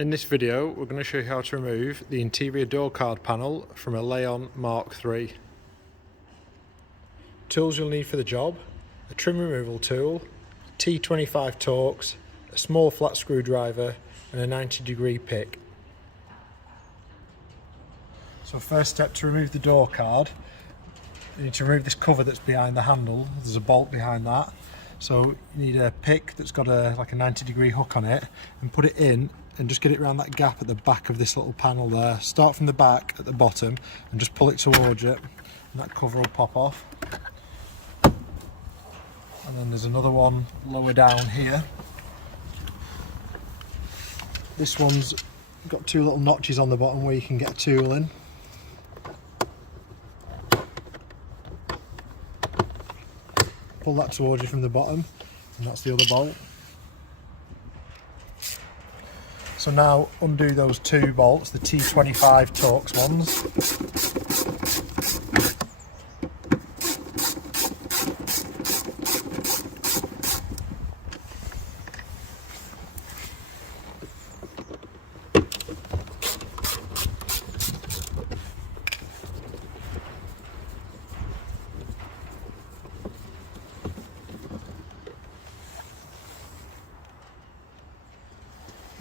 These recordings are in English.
In this video we're going to show you how to remove the interior door card panel from a Leon Mk3. Tools you'll need for the job: a trim removal tool, T25 Torx, a small flat screwdriver and a 90-degree pick. So first step to remove the door card, you need to remove this cover that's behind the handle. There's a bolt behind that. So you need a pick that's got like a 90-degree hook on it, and put it in and just get it around that gap at the back of this little panel there. Start from the back at the bottom and just pull it towards it, and that cover will pop off. And then there's another one lower down here. This one's got two little notches on the bottom where you can get a tool in. Pull that towards you from the bottom, and that's the other bolt. So now undo those two bolts, the T25 Torx ones.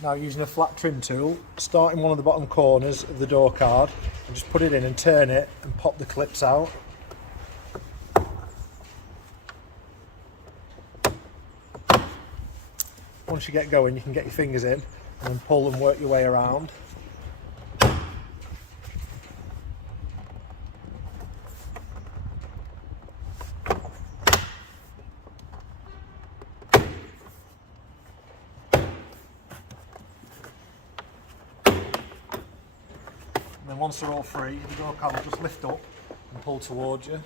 Now, using a flat trim tool, start in one of the bottom corners of the door card and just put it in and turn it and pop the clips out. Once you get going, you can get your fingers in and then pull and work your way around. And then once they're all free, the door card will just lift up and pull towards you.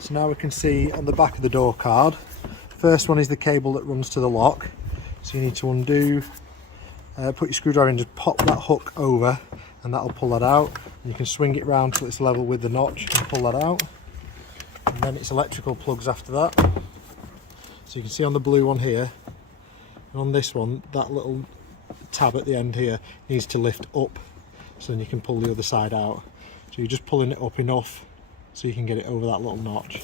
So now we can see on the back of the door card, first one is the cable that runs to the lock. So you need to undo, put your screwdriver in, just pop that hook over and that'll pull that out. And you can swing it round till it's level with the notch and pull that out. And then it's electrical plugs after that. So you can see on the blue one here, and on this one, that little tab at the end here needs to lift up, so then you can pull the other side out. So you're just pulling it up enough so you can get it over that little notch.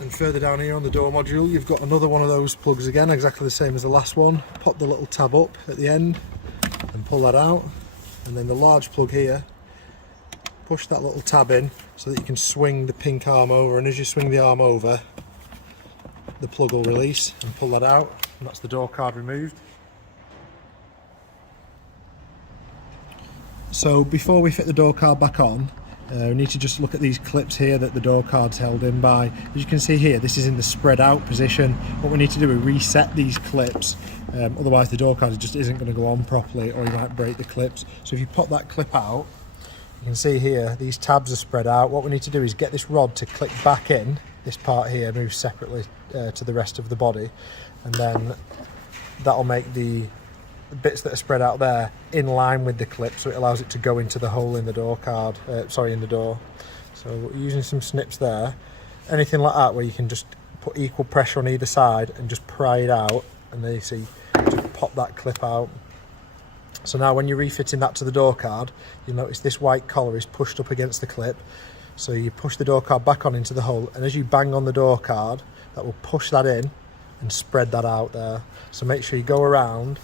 And further down here on the door module, you've got another one of those plugs again, exactly the same as the last one. Pop the little tab up at the end and pull that out, and then the large plug here, push that little tab in so that you can swing the pink arm over, and as you swing the arm over, the plug will release and pull that out, and that's the door card removed. So before we fit the door card back on, we need to just look at these clips here that the door card's held in by. As you can see here, this is in the spread out position. What we need to do is reset these clips, otherwise the door card just isn't going to go on properly, or you might break the clips. So if you pop that clip out, you can see here these tabs are spread out. What we need to do is get this rod to click back in. This part here moves separately to the rest of the body, and then that'll make the bits that are spread out there in line with the clip, so it allows it to go into the hole in the door card, in the door. So we're using some snips there, anything like that where you can just put equal pressure on either side and just pry it out, and then you see, just pop that clip out. So now when you're refitting that to the door card, you'll notice this white collar is pushed up against the clip. So you push the door card back on into the hole, and as you bang on the door card, that will push that in and spread that out there. So make sure you go around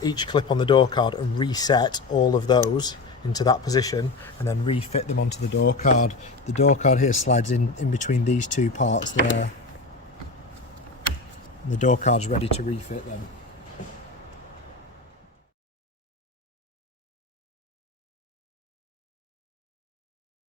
each clip on the door card and reset all of those into that position, and then refit them onto the door card. The door card here slides in between these two parts there, and the door card's ready to refit then.